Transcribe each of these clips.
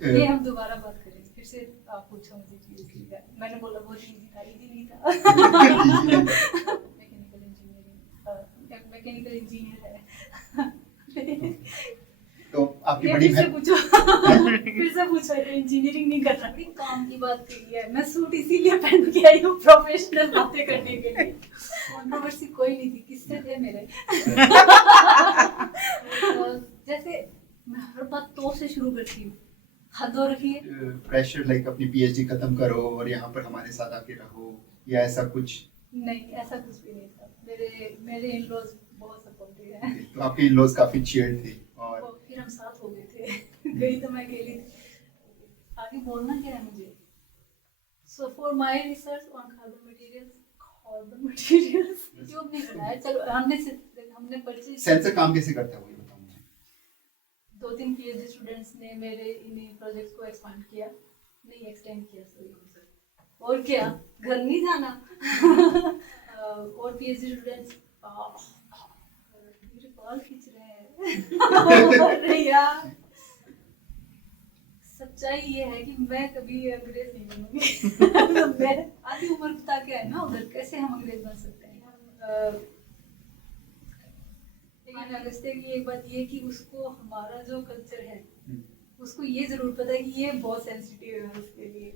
ये हम दोबारा बात करेंगे, फिर से आप पूछो मुझे पीएचडी का। मैंने बोला बहुत इजी था, इजी नहीं था। मैकेनिकल इंजीनियरिंग, मैकेनिकल इंजीनियर है। तो आपकी ये बड़ी फिर से बहन पूछो। फिर से पूछो, इंजीनियरिंग नहीं कर रहा, काम की बात करी है। मैं सूट इसीलिए पहन के आई हूँ प्रोफेशनल बातें करने के लिए। कंट्रोवर्सी कोई नहीं थी, किससे थे मेरे। जैसे मैं हर बात तो से शुरू करती हूँ, हद हो रखी है। प्रेशर लाइक अपनी पीएचडी खत्म करो और यहाँ पर हमारे साथ आके रहो या ऐसा कुछ? नहीं, ऐसा कुछ भी नहीं था। मेरे मेरे इन लॉज बहुत सपोर्टिव है। तो आपके इन-लॉज काफी चिल्ड थे और फिर हम साथ हो गए थे। गई तो मैं अकेली थी। आगे बोलना क्या है मुझे? So for my research on carbon materials tube नहीं बनाया। चलो हमने परचेज सेंसर काम कैसे करता है वो ये बताओ मुझे। 2-3 पीएचडी स्टूडेंट्स ने मेरे इन प्रोजेक्ट्स को एक्सपांड किया, नहीं एक्सटेंड किया, सॉरी। और क्या, घर नहीं जाना। और पीएचडी स्टूडेंट्स मेरे बाल खींच रहे हैं। अरे यार, सच्चाई ये है कि मैं कभी अंग्रेज नहीं बनूंगी। मैं आधी उम्र बिता के है ना उधर, कैसे हम अंग्रेज बन सकते हैं? लेकिन अगस्त्य की एक बात ये कि उसको हमारा जो कल्चर है उसको ये जरूर पता है कि ये बहुत सेंसिटिव है उसके लिए।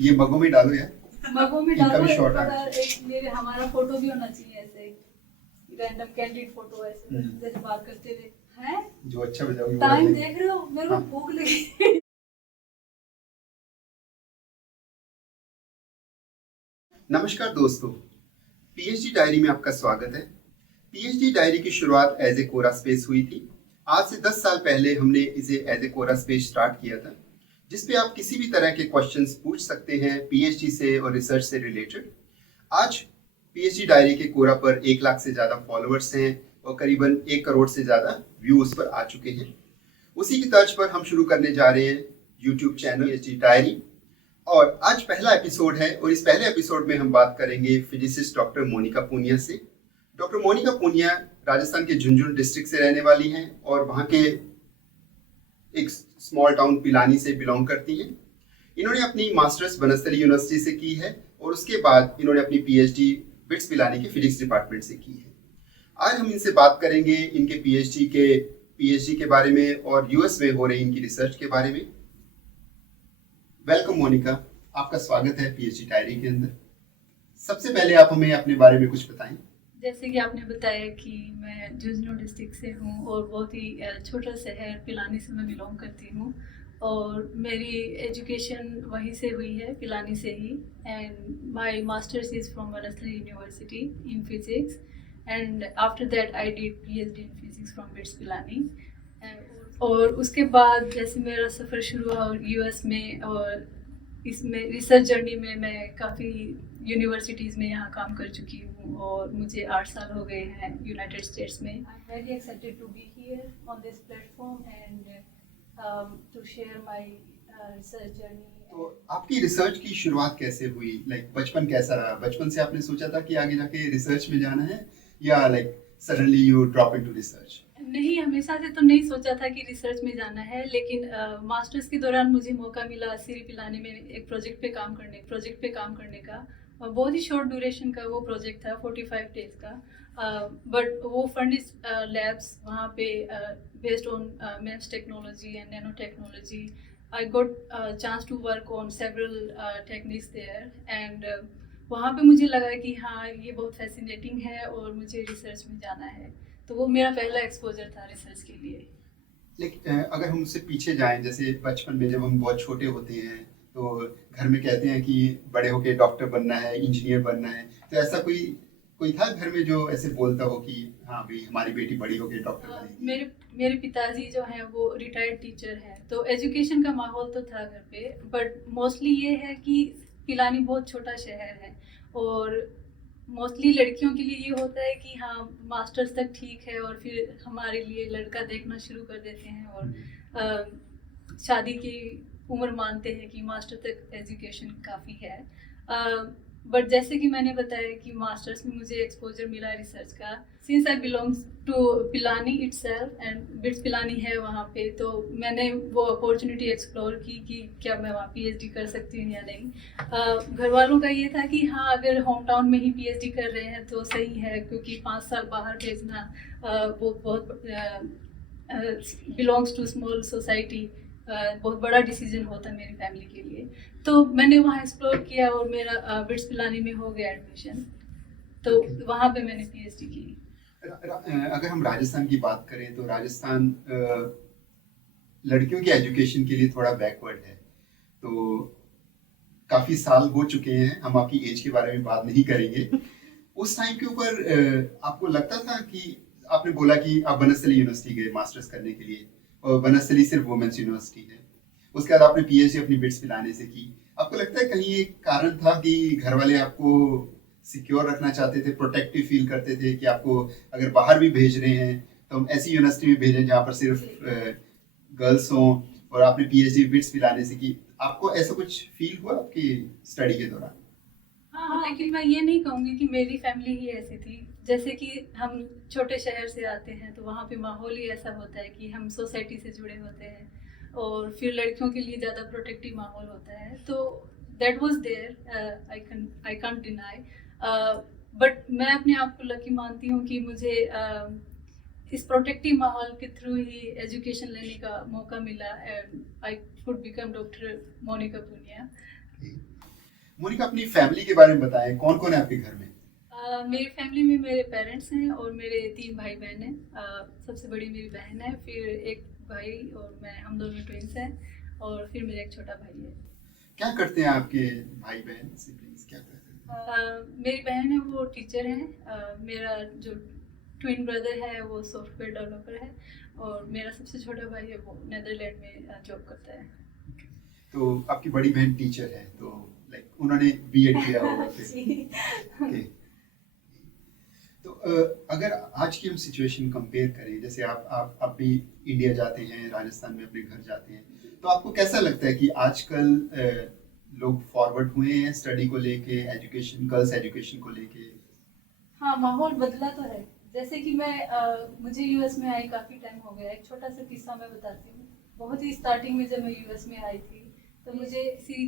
ये मगों में डालो यार, मगों में इनका डालो। भी शॉर्ट एक मेरे हमारा फोटो भी होना चाहिए, ऐसे रैंडम कैंडिड फोटो, ऐसे जैसे बात करते हुए हैं। जो अच्छा बजाओगे वो टाइम रख लेंगे। देख रहे हो, मेरे को हाँ। भूख लगी। नमस्कार दोस्तों, पीएचडी डायरी में आपका स्वागत है। पीएचडी डायरी की शुरुआत एज ए कोरा स्पेस हुई थी। आज से 10 साल पहले हमने इसे as a Quora space start किया था, जिसपे आप किसी भी तरह के क्वेश्चंस पूछ सकते हैं पीएचडी से और रिसर्च से रिलेटेड। आज पीएचडी डायरी के कोरा पर 1 लाख से ज़्यादा फॉलोअर्स हैं और करीबन 1 करोड़ से ज़्यादा व्यू उस पर आ चुके हैं। उसी की तर्ज पर हम शुरू करने जा रहे हैं यूट्यूब चैनल पीएचडी डायरी, और आज पहला एपिसोड है और इस पहले एपिसोड में हम बात करेंगे फिजिसिस्ट डॉक्टर मोनिका पूनिया से। डॉक्टर मोनिका पूनिया राजस्थान के झुंझुनू डिस्ट्रिक्ट से रहने वाली हैं और वहाँ के एक स्मॉल टाउन पिलानी से बिलोंग करती हैं। इन्होंने अपनी मास्टर्स बनस्थली यूनिवर्सिटी से की है और उसके बाद इन्होंने अपनी पीएचडी बिट्स पिलानी के फिजिक्स डिपार्टमेंट से की है। आज हम इनसे बात करेंगे इनके पीएचडी के बारे में और यूएस में हो रही इनकी रिसर्च के बारे में। वेलकम मोनिका, आपका स्वागत है पीएचडी डायरी के अंदर। सबसे पहले आप हमें अपने बारे में कुछ बताएं। जैसे कि आपने बताया कि मैं झुंझुनू डिस्ट्रिक्ट से हूँ और बहुत ही छोटा शहर पिलानी से मैं बिलोंग करती हूँ, और मेरी एजुकेशन वहीं से हुई है, पिलानी से ही। And my masters is from Banasthali university in physics, and after that I did PhD in physics from BITS Pilani. और उसके बाद जैसे मेरा सफ़र शुरू हुआ यूएस में, और इसमें रिसर्च जर्नी में मैं काफ़ी यूनिवर्सिटीज़ में यहाँ काम कर चुकी हूँ और मुझे 8 साल हो गए हैं यूनाइटेड स्टेट्स में। I am very excited to be here on this platform and to share my research journey. तो आपकी रिसर्च की शुरुआत कैसे हुई? बचपन कैसा रहा? बचपन से आपने सोचा था कि आगे जाके रिसर्च में जाना है, या suddenly you drop into research? नहीं, हमेशा से तो नहीं सोचा था कि रिसर्च में जाना है, लेकिन मास्टर्स के दौरान मुझे मौका मिला सीरी पिलानी में एक प्रोजेक्ट पे काम करने का। बहुत ही शॉर्ट ड्यूरेशन का वो प्रोजेक्ट था, 45 डेज का। बट वो फंडिस लैब्स वहाँ पे based on MEMS technology and nano technology. I got chance to work on several techniques there, and वहाँ पे मुझे लगा कि हाँ, ये बहुत फैसिनेटिंग है और मुझे रिसर्च में जाना है। तो वो मेरा पहला एक्सपोजर था रिसर्च के लिए। लेकिन अगर हम उससे पीछे जाएं, जैसे बचपन में जब हम बहुत छोटे होते हैं तो घर में कहते हैं कि बड़े होके डॉक्टर बनना है, इंजीनियर बनना है, तो ऐसा कोई कोई था घर में जो ऐसे बोलता हो कि हाँ भाई हमारी बेटी बड़ी होके डॉक्टर बनेगी? मेरे पिताजी जो हैं वो रिटायर्ड टीचर हैं, तो एजुकेशन का माहौल तो था घर पे, बट मोस्टली ये है कि पिलानी बहुत छोटा शहर है और मोस्टली लड़कियों के लिए ये होता है कि हाँ, मास्टर्स तक ठीक है और फिर हमारे लिए लड़का देखना शुरू कर देते हैं और शादी की उम्र मानते हैं कि मास्टर तक एजुकेशन काफ़ी है। बट जैसे कि मैंने बताया कि मास्टर्स में मुझे एक्सपोजर मिला रिसर्च का, since I belongs to Pilani itself and BITS Pilani है वहाँ पे, तो मैंने वो अपॉर्चुनिटी एक्सप्लोर की कि क्या मैं वहाँ पीएचडी कर सकती हूँ या नहीं। घर वालों का ये था कि हाँ, अगर होम टाउन में ही पीएचडी कर रहे हैं तो सही है, क्योंकि 5 साल बाहर भेजना वो बहुत बिलोंग्स टू स्मॉल सोसाइटी, बहुत बड़ा डिसीजन होता है मेरी फैमिली के लिए। तो मैंने वहाँ एक्सप्लोर किया और मेरा बिट्स पिलानी में हो गया एडमिशन, तो वहाँ पे मैंने पीएचडी की। अगर हम राजस्थान की बात करें तो राजस्थान लड़कियों की एजुकेशन के लिए थोड़ा बैकवर्ड है। तो काफी साल हो चुके हैं, हम आपकी एज के बारे में बात नहीं करेंगे। उस टाइम के ऊपर आपको लगता था कि आपने बोला कि आप बनस्थली यूनिवर्सिटी गए मास्टर्स करने के लिए, और बनस्थली सिर्फ वुमेन्स यूनिवर्सिटी है, उसके बाद आपने पीएचडी अपनी बिट्स पिलाने से की। आपको लगता है कहीं एक कारण था कि घर वाले आपको सिक्योर रखना चाहते थे, प्रोटेक्टिव फील करते थे कि आपको अगर बाहर भी भेज रहे हैं तो हम ऐसी यूनिवर्सिटी में भेजें जहाँ पर सिर्फ गर्ल्स हों, और आपने पीएचडी बिट्स पिलाने से की। आपको ऐसा कुछ फील हुआ आपकी स्टडी के दौरान? हाँ, लेकिन मैं ये नहीं कहूँगी कि मेरी फैमिली ही ऐसी थी। जैसे कि हम छोटे शहर से आते हैं तो वहाँ पे माहौल ही ऐसा होता है कि हम सोसाइटी से जुड़े होते हैं, और फिर लड़कियों के लिए ज़्यादा प्रोटेक्टिव माहौल होता है, तो that was there, I can't deny. But मैं अपने आप को लकी मानती हूँ कि मुझे इस प्रोटेक्टिव माहौल के थ्रू ही एजुकेशन लेने का मौका मिला, and I could become doctor Monika Punia. Monika, अपनी फैमिली के बारे में बताएं, कौन कौन है आपके घर में? मेरी फैमिली में मेरे पेरेंट्स हैं और मेरे 3 भाई बहन हैं। सबसे बड़ी मेरी बहन है, फिर एक भाई और मैं, हम दोनों ट्विंस हैं, और फिर मेरा एक छोटा भाई है। क्या करते हैं आपके भाई बहन सिबलिंग्स, क्या करते हैं? मेरी बहन है, वो टीचर है। मेरा जो ट्विन ब्रदर है वो सॉफ्टवेयर डेवलपर है, और मेरा सबसे छोटा भाई है वो नेदरलैंड में जॉब करता है। तो आपकी बड़ी बहन टीचर है, तो लाइक उन्होंने बीएड किया होगा फिर। ओके। तो अगर आज की हम सिचुएशन कंपेयर करें, जैसे आप भी इंडिया जाते हैं, राजस्थान में अपने घर जाते हैं, तो आपको कैसा लगता है कि आजकल लोग फॉरवर्ड हुए हैं स्टडी को लेके, एजुकेशन, गर्ल्स एजुकेशन को लेके? हाँ, माहौल बदला तो है। जैसे कि मुझे यूएस में आई काफ़ी टाइम हो गया। एक छोटा सा किस्सा मैं बताती हूँ। बहुत ही स्टार्टिंग में जब मैं यूएस में आई थी तो मुझे किसी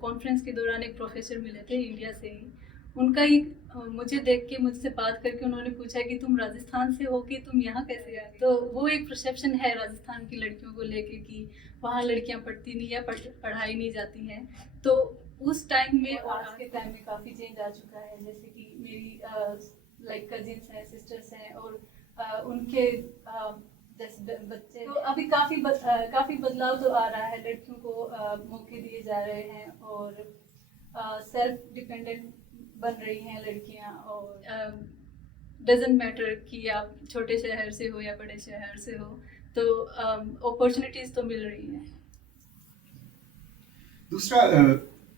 कॉन्फ्रेंस के दौरान एक प्रोफेसर मिले थे इंडिया से ही। उनका ही मुझे देख के, मुझसे बात करके उन्होंने पूछा कि तुम राजस्थान से हो कि तुम यहाँ कैसे आ गई? तो वो एक परसेप्शन है राजस्थान की लड़कियों को लेके कि वहाँ लड़कियाँ पढ़ती नहीं या पढ़ाई नहीं जाती हैं। तो उस टाइम में और आज के टाइम में काफ़ी चेंज आ चुका है। जैसे कि मेरी लाइक कजिन्स हैं, सिस्टर्स हैं, और उनके जैसे बच्चे, तो अभी काफ़ी बदलाव तो आ रहा है। लड़कियों को मौके दिए जा रहे हैं और सेल्फ डिपेंडेंट बन रही हैं लड़कियां, और डजेंट मैटर कि आप छोटे शहर से हो या बड़े शहर से हो, तो अपॉर्चुनिटीज तो मिल रही हैं। दूसरा,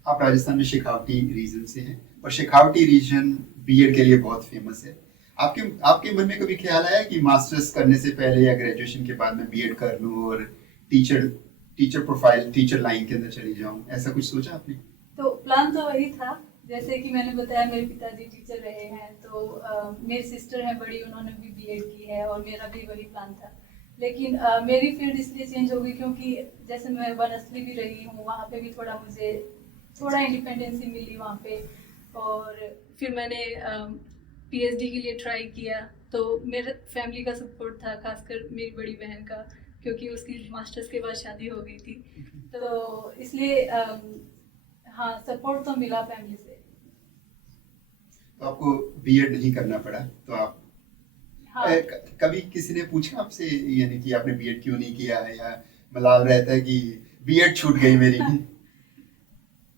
आप राजस्थान में शेखावटी रीजन से हैं, और शेखावटी रीजन बीएड के लिए बहुत फेमस है। आपके मन में कभी ख्याल आया कि मास्टर्स करने से पहले या ग्रेजुएशन के बाद मैं बीएड कर लूं और टीचर प्रोफाइल, टीचर लाइन के अंदर चली जाऊं? ऐसा कुछ सोचा आपने? तो प्लान तो वही था। जैसे कि मैंने बताया, मेरे पिताजी टीचर रहे हैं, तो मेरी सिस्टर है बड़ी, उन्होंने भी बीएड की है, और मेरा भी वही प्लान था। लेकिन मेरी फील्ड इसलिए चेंज हो गई क्योंकि जैसे मैं बनस्थली भी रही हूँ, वहाँ पे भी मुझे थोड़ा इंडिपेंडेंसी मिली वहाँ पे, और फिर मैंने पीएचडी के लिए ट्राई किया। तो मेरे फैमिली का सपोर्ट था, खासकर मेरी बड़ी बहन का, क्योंकि उसकी मास्टर्स के बाद शादी हो गई थी। तो इसलिए हाँ, सपोर्ट तो मिला फैमिली से। तो आपको बीएड नहीं करना पड़ा, तो आप हाँ। कभी किसी ने पूछा आपसे, यानी कि आपने बीएड क्यों नहीं किया है, या मलाल रहता है कि बीएड छूट गई मेरी?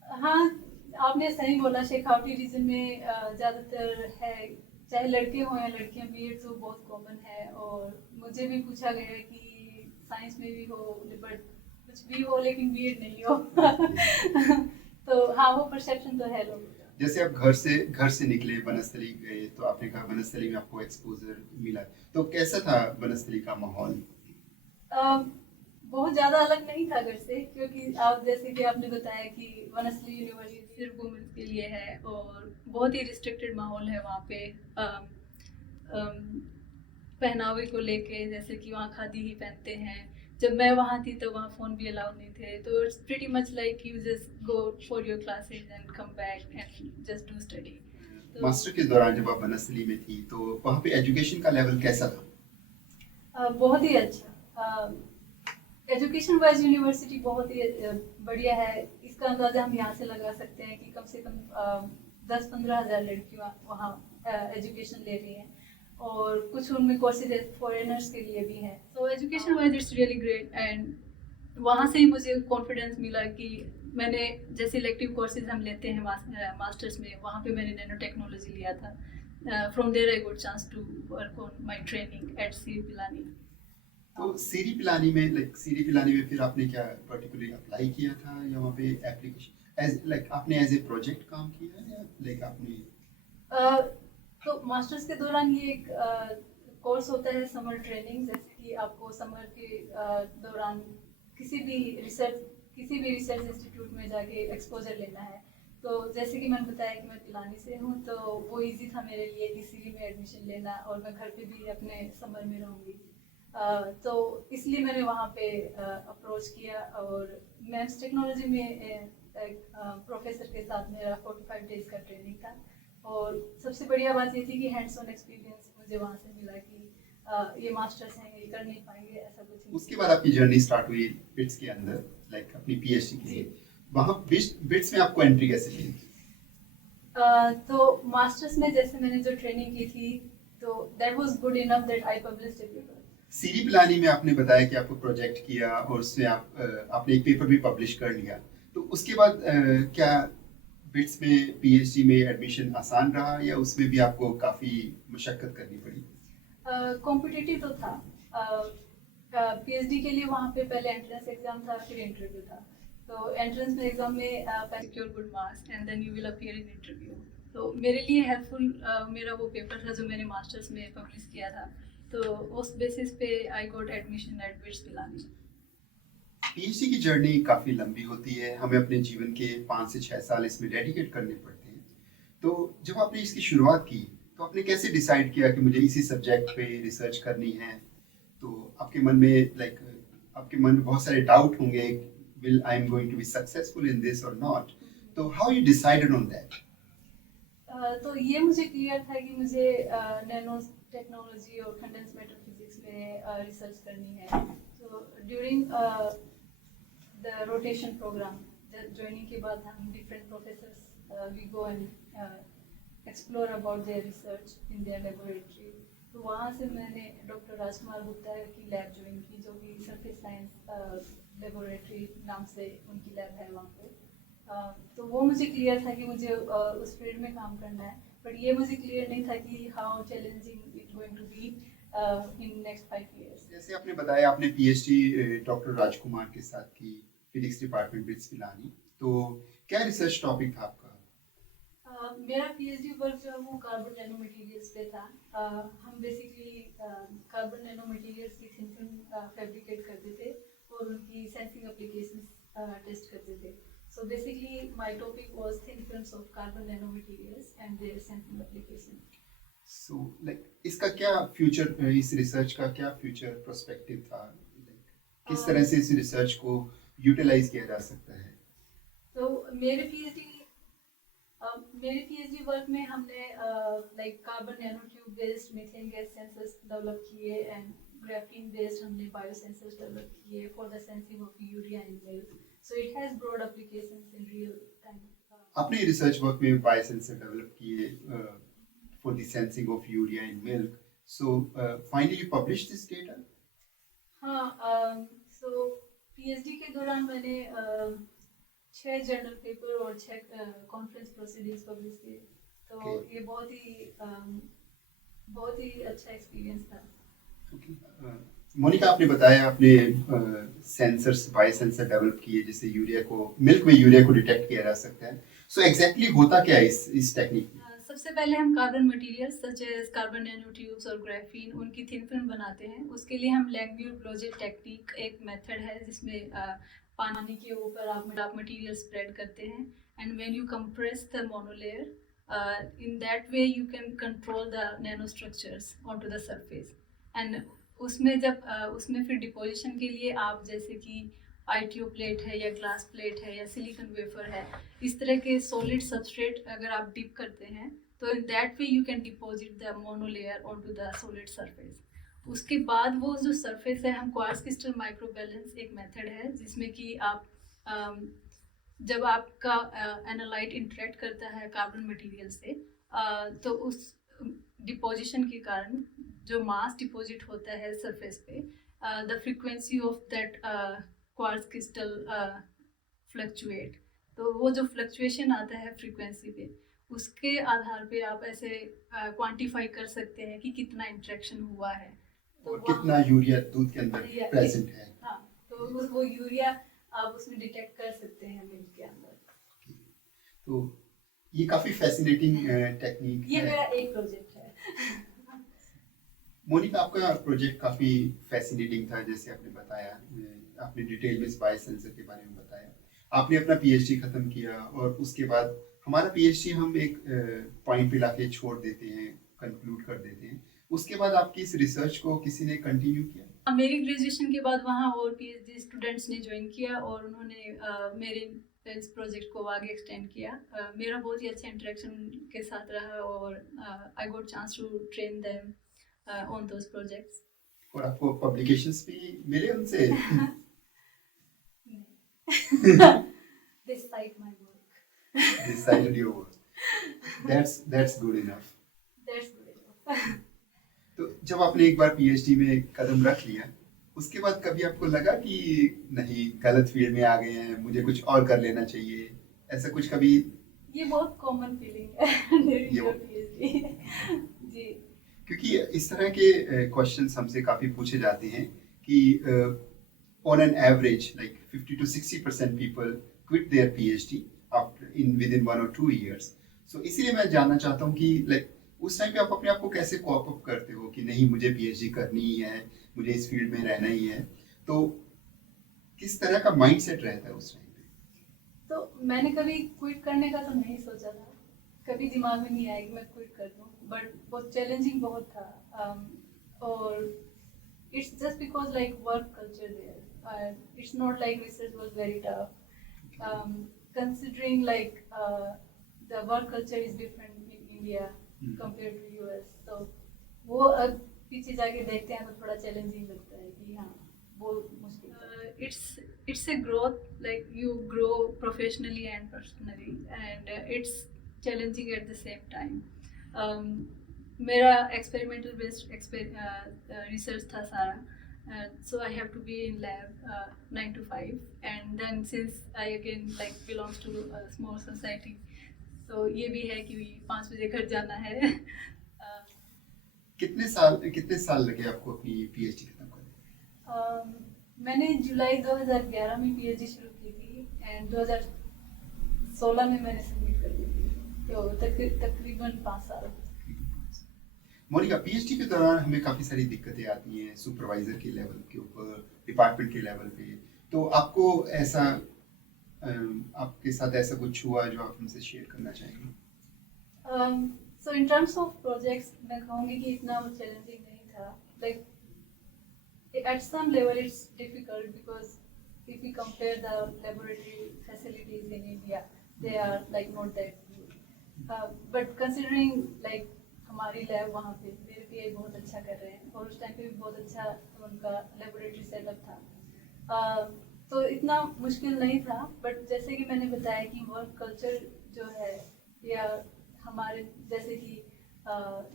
हाँ, आपने सही बोला। शेखावटी रीजन में ज़्यादातर है, चाहे लड़के हों या लड़कियां, बीएड तो बहुत कॉमन है। और मुझे भी पूछा गया है कि साइंस में भी हो, बट कुछ भी हो, लेकिन बीएड नहीं हो। तो हाँ, वो परसेप्शन तो है लोगों का। जैसे आप घर से निकले, बनस्थली गए, तो आपने कहा बनस्थली में आपको एक्सपोजर मिला, तो कैसा था बनस्थली का माहौल? बहुत ज़्यादा अलग नहीं था घर से, क्योंकि आप जैसे कि आपने बताया कि वनस्थली यूनिवर्सिटी सिर्फ वुमेन्स के लिए है और बहुत ही रिस्ट्रिक्टेड माहौल है वहाँ पे। पहनावे को लेके, जैसे कि वहाँ खादी ही पहनते हैं। जब मैं वहाँ थी तो वहाँ फ़ोन भी अलाउड नहीं थे, तो it's pretty much like you just go for your classes and come back and just do study. तो मास्टर के दौरान जब आप बनस्थली में थी तो वहाँ पे एजुकेशन का लेवल कैसा था? बहुत ही अच्छा। एजुकेशन वाइज यूनिवर्सिटी बहुत ही बढ़िया है। इसका अंदाज़ा हम यहाँ से लगा सकते हैं कि कम से कम 10-15 हज़ार लड़कियाँ वहाँ एजुकेशन ले रही हैं, और कुछ उनमें कोर्सेज फॉरेनर्स के लिए भी हैं। तो education wise it's really great, and वहाँ से ही मुझे कॉन्फिडेंस मिला कि मैंने जैसे इलेक्टिव कोर्सेज हम लेते हैं मास्टर्स में, वहाँ पे मैंने नैनो टेक्नोलॉजी लिया था। From there I got chance to work on my training at CEERI Pilani. तो सीरी पिलानी में फिर आपने क्या पर्टिकुलरली अप्लाई किया था, या वहाँ पे एप्लीकेशन आपने एज ए प्रोजेक्ट काम किया, या आपने तो मास्टर्स के दौरान ये एक कोर्स होता है समर ट्रेनिंग, जैसे कि आपको समर के दौरान किसी भी रिसर्च इंस्टीट्यूट में जाके एक्सपोजर लेना है। तो जैसे कि मैंने बताया कि मैं पिलानी से हूँ, तो वो इजी था मेरे लिए इसीलिए में एडमिशन लेना, और मैं घर पे भी अपने समर में रहूँगी। तो इसलिए मैंने वहाँ पे अप्रोच किया, और मैथ्स टेक्नोलॉजी में प्रोफेसर के साथ मेरा 45 डेज का ट्रेनिंग था। और सबसे बढ़िया बात ये थी कि हैंड्स ऑन एक्सपीरियंस मुझे वहाँ से मिला कि ये मास्टर्स हैं, ये कर नहीं पाएंगे, ऐसा कुछ नहीं। उसके बाद आपकी जर्नी स्टार्ट हुई बिट्स के अंदर, अपनी पीएचडी के लिए। वहाँ बिट्स में आपको एंट्री कैसे मिली? तो मास्टर्स में जैसे मैंने जो ट्रेनिंग की थी, तो that was good enough that I published a paper. CEERI Pilani में आपने बताया कि आपको प्रोजेक्ट किया और उसमें आपने एक पेपर भी पब्लिश कर लिया, तो उसके बाद क्या बिट्स में पीएचडी में एडमिशन आसान रहा, या उसमें भी आपको काफ़ी मशक्क़त करनी पड़ी? कॉम्पिटिटिव तो था। पीएचडी के लिए वहाँ पे पहले एंट्रेंस एग्जाम था, फिर इंटरव्यू था। तो एंट्रेंस में एग्जाम में secure good marks and then you will appear in interview. तो मेरे लिए हेल्पफुल मेरा वो पेपर था जो मैंने मास्टर्स में पब्लिश किया था। तो उस बेसिस पे I got admission eight bits Pilani. PhD की जर्नी काफ़ी लंबी होती है, हमें अपने जीवन के 5 से 6 साल इसमें डेडिकेट करने पड़ते हैं। तो जब आपने इसकी शुरुआत की तो आपने कैसे डिसाइड किया कि मुझे इसी सब्जेक्ट पे रिसर्च करनी है? तो आपके मन में बहुत सारे डाउट होंगे, will I am going to be successful in this और नॉट? तो how you decided on that? तो ये मुझे क्लियर था कि मुझे नैनो टेक्नोलॉजी और कंडेंस मैटर फिजिक्स में रिसर्च करनी है। तो during the rotation program joining के बाद हम different professors we go and explore about their research in their laboratory. तो वहाँ से मैंने डॉक्टर राजकुमार गुप्ता की लैब ज्वाइन की, जो कि सरफेस साइंस लेबोरेटरी नाम से उनकी लैब है वहाँ पे। तो वो मुझे क्लियर था कि मुझे उस फील्ड में काम करना है, बट ये मुझे क्लियर नहीं था कि how challenging it going to be in next 5 years। जैसे आपने बताया आपने पीएचडी डॉक्टर राजकुमार के साथ की, फिजिक्स डिपार्टमेंट बिट्स पिलानी, तो क्या रिसर्च टॉपिक था आपका? मेरा पीएचडी वर्क जो है वो कार्बन नैनो मटेरियल्स पे था। हम बेसिकली कार्बन नैनो मटेरियल्स की थिन फिल्म फैब्रिकेट करते थे और उनकी सेंसिंग एप्लीकेशंस टेस्ट करते थे। So basically my topic was thin films of carbon nanomaterials and their sensing application. So इसका क्या फ्यूचर, इस रिसर्च का क्या फ्यूचर पर्सपेक्टिव था? किस तरह से इस रिसर्च को यूटिलाइज किया जा सकता है? तो मेरे पीएचडी वर्क में हमने carbon nano tube based methane gas sensors develop किए एंड ग्राफीन बेस्ड हमने बायो सेंसर्स डेवलप किए for the sensing of urea in milk. So it has broad applications in real time. आपने research work में biosensor develop किए for the sensing of urea in milk. So finally you published this data? हाँ, so PhD के दौरान मैंने 6 journal paper और 6 conference proceedings publish किए। तो ये बहुत ही अच्छा एक्सपीरियंस था। मोनिका, आपने बताया आपने सेंसर्स, बायोसेंसर डेवलप किए जिससे मिल्क में यूरिया को डिटेक्ट किया जा सकता है। सो एग्जैक्टली होता क्या है इस टेक्निक में? सबसे पहले हम carbon materials such as carbon nano tubes और ग्राफीन उनकी थिन फिल्म बनाते हैं। उसके लिए हम लैंगम्यूर प्रोजेक्ट टेक्निक एक मेथड है जिसमें पानी के ऊपर आप मटेरियल स्प्रेड करते हैं and when you compress the monolayer in that way you can control the nano structures on to the surface. And उसमें उसमें फिर डिपोजिशन के लिए आप जैसे कि ITO प्लेट है या ग्लास प्लेट है या सिलिकॉन वेफर है, इस तरह के सॉलिड सबस्ट्रेट अगर आप डिप करते हैं तो in that way you can deposit the monolayer on to the solid surface. उसके बाद वो जो सरफेस है, हम क्वार्ट्ज क्रिस्टल माइक्रो बैलेंस एक मेथड है जिसमें कि आप जब आपका एनालाइट इंटरेक्ट करता है कार्बन मटेरियल से तो उस डिपोजिशन के कारण जो मास डिपॉजिट होता है सरफेस पे, the frequency of that quartz crystal fluctuate. तो वो जो फ्लक्चुएशन आता है फ्रीक्वेंसी पे, उसके आधार पे आप ऐसे क्वांटिफाई कर सकते हैं कि कितना इंटरेक्शन हुआ है तो कितना यूरिया दूध के अंदर प्रेजेंट है। हाँ, तो वो यूरिया आप उसमें डिटेक्ट कर सकते हैं मिल्क के अंदर। तो ये काफी फैसिनेटिंग टेक्निक ये मेरा एक प्रोजेक्ट है। मोनिका, आपका प्रोजेक्ट काफी फैसिनेटिंग था, जैसे आपने बताया, आपने डिटेल में बायो सेंसर के बारे में बताया। आपने अपना PhD खत्म किया और उसके बाद हमारा PhD हम एक पॉइंट पे लाके छोड़ देते हैं, कंक्लूड कर देते हैं। उसके बाद आपकी इस रिसर्च को किसी ने कंटिन्यू किया? मेरी ग्रेजुएशन के बाद वहाँ और PhD स्टूडेंट्स ने ज्वाइन किया और उन्होंने मेरे इस प्रोजेक्ट को आगे एक्सटेंड किया। मेरा बहुत ही अच्छा इंटरेक्शन के साथ रहा और I got chance to train them on those projects. और आपको पब्लिकेशंस भी मिले उनसे? They cite my work. They cited your work. That's good enough. That's good enough. तो जब आपने एक बार PhD में कदम रख लिया, उसके बाद कभी आपको लगा कि नहीं, गलत फील्ड में आ गए हैं, मुझे कुछ और कर लेना चाहिए, ऐसा कुछ कभी? ये बहुत कॉमन फीलिंग है ड्यूरिंग PhD जी। क्योंकि इस तरह के क्वेश्चंस हमसे काफी पूछे जाते हैं कि on an average like 50 to 60% people quit their PhD after within 1 or 2 years। सो इसीलिए मैं जानना चाहता हूँ कि लाइक उस टाइम पे आप अपने आप को कैसे कॉप अप करते हो कि नहीं, मुझे PhD करनी ही है, मुझे इस फील्ड में रहना ही है। तो किस तरह का माइंडसेट रहता है उस टाइम पे? तो मैंने कभी क्विट करने का तो नहीं सोचा था, कभी दिमाग में नहीं आया कि मैं क्विट कर दूं, बट बहुत चैलेंजिंग बहुत था। और it's just because like work culture there, it's not like research was very tough, considering like the work culture is different in India compared to US। तो वो अब पीछे जाके देखते हैं तो थोड़ा चैलेंजिंग लगता है कि हाँ, वो मुश्किल। It's a growth, like you grow professionally and personally and it's challenging at the same time। मेरा experimental based research था सारा, so I have to be in lab 9 to 5 and then since I again like belongs to a small society, so ये भी है कि 5 बजे घर जाना है। कितने साल लगे आपको अपनी PhD खत्म करने? मैंने जुलाई 2011 में PhD शुरू की थी एंड 2016 में मैंने सबमिट कर दी थी, तो तकरीबन 5 साल। मोनिका, PhD के दौरान हमें काफ़ी सारी दिक्कतें आती हैं, सुपरवाइजर के लेवल के ऊपर, डिपार्टमेंट के लेवल पे। तो आपको ऐसा आपके साथ ऐसा कुछ हुआ जो आप हमसे शेयर करना चाहेंगे? So in terms of projects, मैं कहूँगी कि इतना वो challenging नहीं था। Like at some level it's difficult because if we compare the laboratory facilities in India, they are like not that good। But considering like हमारी लैब वहाँ पे मेरे PI बहुत अच्छा कर रहे हैं और उस टाइम पे भी बहुत अच्छा उनका लेबोरेटरी सेटअप था, तो इतना मुश्किल नहीं था। बट जैसे कि मैंने बताया कि वर्क कल्चर जो है, या हमारे जैसे कि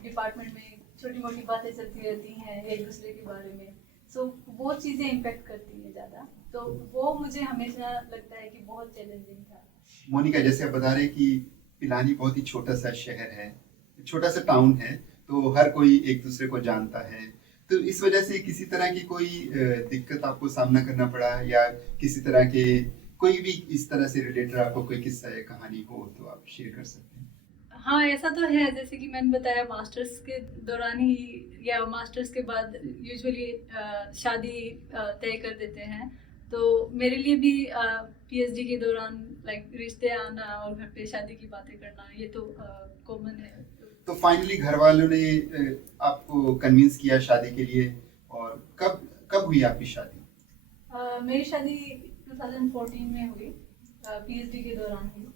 डिपार्टमेंट में छोटी मोटी बातें चलती रहती हैं एक दूसरे के बारे में, सो वो चीज़ें इम्पेक्ट करती हैं ज़्यादा, तो वो मुझे हमेशा लगता है कि बहुत चैलेंजिंग था। मोनिका, जैसे आप बता रहे कि पिलानी बहुत ही छोटा सा शहर है, छोटा सा टाउन है, तो हर कोई एक दूसरे को जानता है, तो इस वजह से किसी तरह की कोई दिक्कत आपको सामना करना पड़ा, या किसी तरह के कोई भी इस तरह से रिलेटेड आपको कोई किस्सा या कहानी हो तो आप शेयर कर सकते हैं? हाँ, ऐसा तो है, जैसे कि मैंने बताया मास्टर्स के दौरान ही या मास्टर्स के बाद यूजुअली शादी तय कर देते हैं। तो मेरे लिए भी पीएचडी के दौरान लाइक रिश्ते आना और घर पे शादी की बातें करना ये तो कॉमन है। तो फाइनली घर वालों ने आपको कन्विंस किया शादी के लिए, और कब कब हुई आपकी शादी? मेरी शादी 2014 में हुई, पीएचडी के दौरान हुई,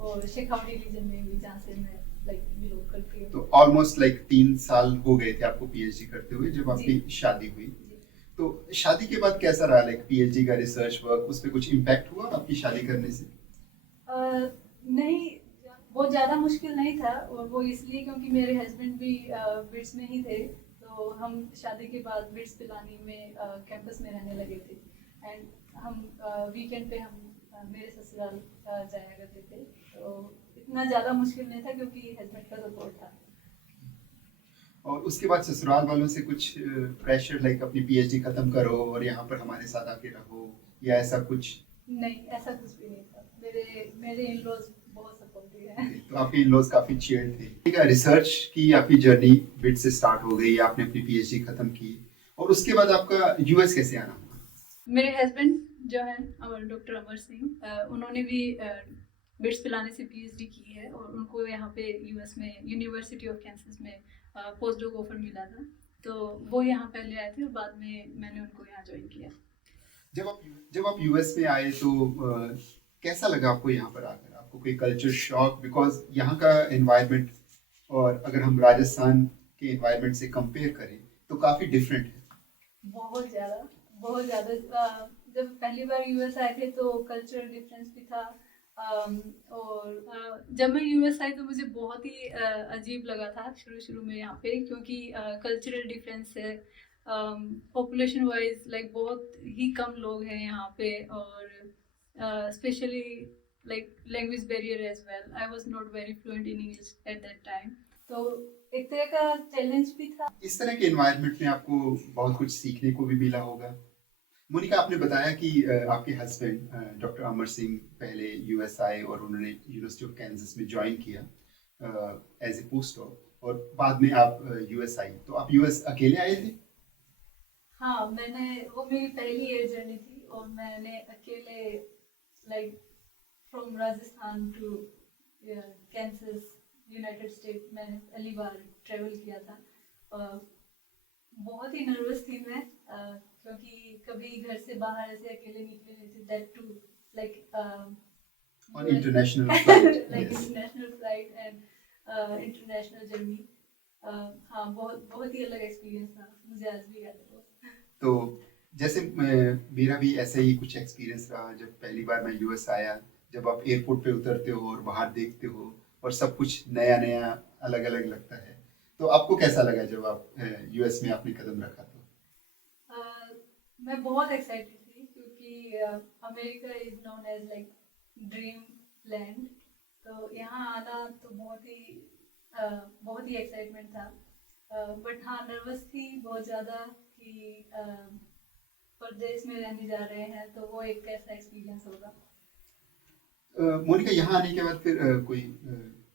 और शेखावटी रीजन में हुई जहाँ से मैं लाइक बिलोंग करती हूँ। तो ऑलमोस्ट लाइक 3 साल हो गए थे आपको पीएचडी करते हुए जब आपकी जी। शादी हुई। जी। तो शादी के बाद कैसा रहा, लाइक पीएचडी का रिसर्च वर्क, उस पर कुछ इम्पैक्ट हुआ आपकी शादी करने से? नहीं, बहुत ज़्यादा मुश्किल नहीं था, और वो इसलिए क्योंकि मेरे हस्बैंड भी बिट्स में ही थे। तो हम शादी के बाद बिट्स पिलानी में कैंपस में रहने लगे थे। एंड हम वीकेंड पे हम मेरे ससुराल जाया करते थे। तो इतना ज़्यादा मुश्किल नहीं था क्योंकि हस्बैंड का सपोर्ट था। और उसके बाद ससुराल वालों से कुछ प्रेशर, लाइक अपनी पीएचडी खत्म करो और यहाँ पर हमारे साथ आके रहो, या ऐसा कुछ? नहीं, ऐसा कुछ भी नहीं था। मेरे मेरे इन लॉज बहुत सपोर्टिव हैं। तो आपके इन-लॉज काफी चिल्ड थे। ठीक है, रिसर्च की आपकी जर्नी बिट से स्टार्ट हो गई, आपने अपनी पीएचडी खत्म की, और उसके बाद आपका यूएस कैसे आना हुआ? मेरे हस्बैंड जो है डॉक्टर अमर सिंह, उन्होंने भी बिट्स पिलाने से पीएचडी की है, और उनको यहाँ पे यूएस में यूनिवर्सिटी ऑफ कैंसस में पोस्ट डॉक ऑफर मिला था। तो वो यहाँ पहले आए थे और बाद में मैंने उनको यहाँ ज्वाइन किया। जब आप यूएस में आए तो कैसा लगा आपको यहाँ पर आकर? आपको कोई कल्चर शॉक, बिकॉज यहाँ का एनवायरनमेंट और अगर हम राजस्थान के एनवायरनमेंट से कंपेयर करें तो काफी डिफरेंट है। बहुत ज़्यादा, बहुत ज़्यादा। जब पहली बार यूएस आए थे तो कल्चरल डिफरेंस भी था। और जब मैं यूएस आई तो मुझे बहुत ही अजीब लगा था शुरू शुरू में यहाँ पे, क्योंकि कल्चरल डिफरेंस है। पॉपुलेशन वाइज लाइक बहुत ही कम लोग हैं यहाँ पे, और specially like language barrier as well. I was not very fluent in English at that time. तो एक तरह का चैलेंज भी था। इस तरह के एनवायरनमेंट में आपको बहुत कुछ सीखने को भी मिला होगा। मोनिका, आपने बताया कि आपके हस्बैंड डॉक्टर अमर सिंह पहले यूएस आए और उन्होंने यूनिवर्सिटी ऑफ कैंसस में ज्वाइन किया एज ए पोस्ट डॉक, और बाद में आप यूएस आई। तो आप यूएस अकेले आए थे? हाँ, वो मेरी पहली एयर जर्नी थी, और मैंने अकेले like from Rajasthan to Kansas United State मैंने पहली बार ट्रेवल किया था। बहुत ही नर्वस थी मैं, क्योंकि कभी घर से बाहर ऐसे अकेले निकले नहीं थे, that too like on international flight? Like international flight and international journey. हाँ, बहुत बहुत ही अलग एक्सपीरियंस था, मुझे आज भी याद है वो। तो जैसे मेरा भी ऐसा ही कुछ एक्सपीरियंस रहा जब पहली बार मैं यूएस आया। जब आप एयरपोर्ट पे उतरते हो और बाहर देखते हो और सब कुछ नया नया अलग अलग लगता है, तो आपको कैसा लगा जब आप यूएस में आपने कदम रखा? तो मैं बहुत एक्साइटेड थी, क्योंकि America is known as like dream land. तो यहाँ आना तो बहुत ही एक्साइटमेंट था। बट हाँ, नर्वस थी बहुत ज़्यादा कि परदेश में रहने जा रहे हैं, तो वो एक कैसा एक्सपीरियंस होगा। मोनिका, यहाँ आने के बाद फिर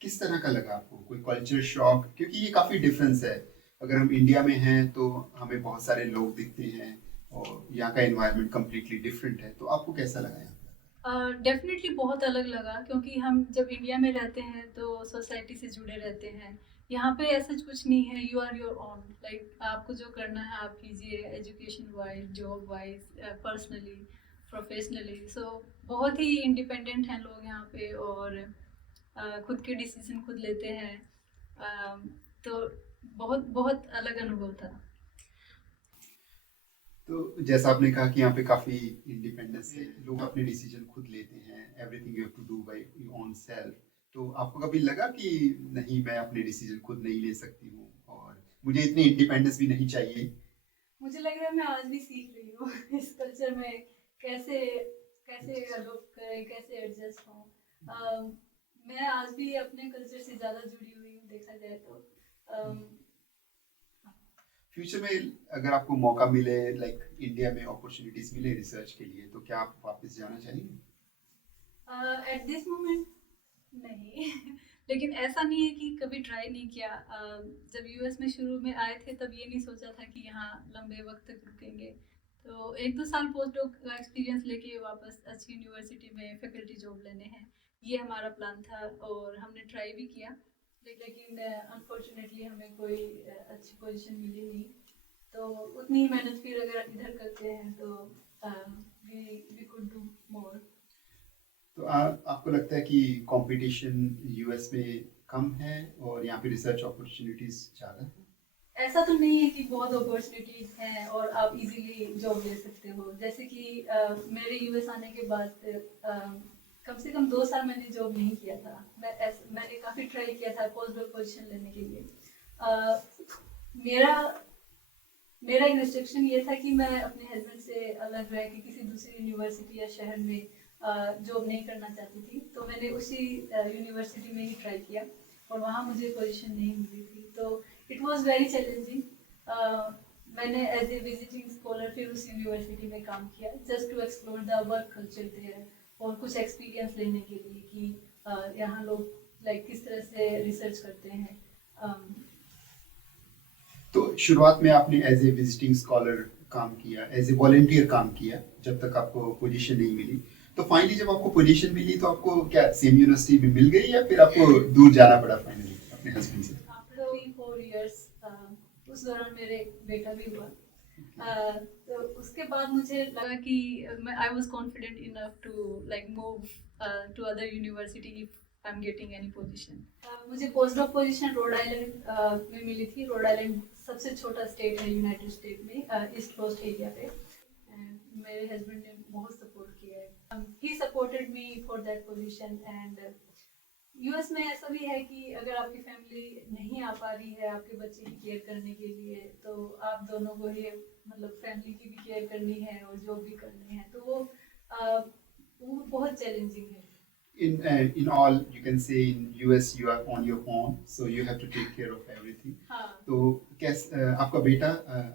किस तरह का लगा आपको? कोई कल्चर शॉक? क्योंकि ये काफ़ी डिफरेंस है। अगर हम इंडिया में हैं तो हमें बहुत सारे लोग दिखते हैं, और यहाँ का एनवायरनमेंट कम्प्लीटली डिफरेंट है। तो आपको कैसा लगा यहाँ पे? डेफिनेटली बहुत अलग लगा, क्योंकि हम जब इंडिया में रहते हैं तो सोसाइटी से जुड़े रहते हैं। यहाँ पे ऐसा कुछ नहीं है, you are your own, like आपको जो करना है आप कीजिए, education wise, job wise, personally, professionally. So बहुत ही इंडिपेंडेंट हैं लोग यहाँ पे, और खुद के डिसीजन खुद लेते हैं। तो बहुत बहुत अलग अनुभव था। तो जैसा आपने कहा कि यहाँ पे काफ़ी इंडिपेंडेंस है, लोग अपने डिसीजन खुद लेते हैं, everything you have to do by your own self. तो आपको कभी लगा कि नहीं, मैं अपने डिसीजन खुद नहीं ले सकती हूँ और मुझे इतनी इंडिपेंडेंस भी नहीं चाहिए? मुझे लग रहा है मैं आज भी सीख रही हूँ इस कल्चर में कैसे कैसे अडॉप्ट करें, कैसे एडजस्ट हूँ। मैं आज भी अपने कल्चर से ज़्यादा जुड़ी हुई हूँ, देखा जाए तो। फ्यूचर में अगर आपको मौका मिले, लाइक इंडिया में अपॉर्चुनिटीज मिले रिसर्च के लिए, तो क्या आप वापस जाना चाहेंगे? एट दिस मोमेंट नहीं। लेकिन ऐसा नहीं है कि कभी ट्राई नहीं किया। जब यूएस में शुरू में आए थे तब ये नहीं सोचा था कि यहाँ लंबे वक्त तक रुकेंगे। तो 1-2 साल पोस्ट डॉक का एक्सपीरियंस लेके वापस अच्छी यूनिवर्सिटी में फैकल्टी जॉब लेने हैं, ये हमारा प्लान था और हमने ट्राई भी किया। लेकिन अनफॉर्चुनेटली हमें कोई अच्छी पोजीशन मिली नहीं। तो उतनी ही मेहनत फिर अगर इधर करते हैं तो वी कुड डू मोर। तो आपको लगता है कि कंपटीशन यूएस में कम है और यहाँ पे रिसर्च अपॉर्चुनिटीज ज़्यादा है? ऐसा तो नहीं है कि बहुत अपॉर्चुनिटीज हैं और आप इजीली जॉब ले सकते हो। जैसे कि मेरे यूएस आने के बाद कम से कम 2 साल मैंने जॉब नहीं किया था। मैंने काफ़ी ट्राई किया था पोस्ट डॉक पोजीशन लेने के लिए। मेरा मेरा एक रिस्ट्रिक्शन ये था कि मैं अपने हस्बैंड से अलग रह के किसी दूसरी यूनिवर्सिटी या शहर में जॉब नहीं करना चाहती थी। तो मैंने उसी यूनिवर्सिटी में ही ट्राई किया और वहाँ मुझे पोजीशन नहीं मिली थी। तो इट वाज वेरी चैलेंजिंग। मैंने एज ए विजिटिंग स्कॉलर फिर उस यूनिवर्सिटी में काम किया just to explore the work culture there और कुछ एक्सपीरियंस लेने के लिए कि यहाँ लोग लाइक किस तरह से रिसर्च करते हैं। तो शुरुआत में आपने एज ए विजिटिंग स्कॉलर काम किया, एज ए वॉलंटियर काम किया जब तक आपको पोजीशन नहीं मिली। तो फाइनली जब आपको पोजीशन मिली तो आपको क्या सेम यूनिवर्सिटी में मिल गई या फिर आपको दूर जाना पड़ा फाइनली अपने हस्बैंड से? आफ्टर 3-4 इयर्स उस दौरान मेरे बेटा भी हुआ। तो उसके बाद मुझे लगा कि I was confident enough to like move to other university if I am getting any position. मुझे post doc position Rhode Island में मिली थी। रोड आइलैंड सबसे छोटा स्टेट है यूनाइटेड स्टेट में, ईस्ट कोस्ट एरिया पे। मेरे हस्बैंड ने बहुत सपोर्ट किया है। He supported me for that position. And US में ऐसा भी है कि अगर आपकी फैमिली नहीं आ पा रही है आपके बच्चे की केयर करने के लिए तो आप दोनों को ही मतलब फैमिली की भी केयर करनी है और जॉब भी करनी है। तो वो बहुत चैलेंजिंग है। In all you can say in US you are on your own so you have to take care of everything. हाँ। तो कैसे आपका बेटा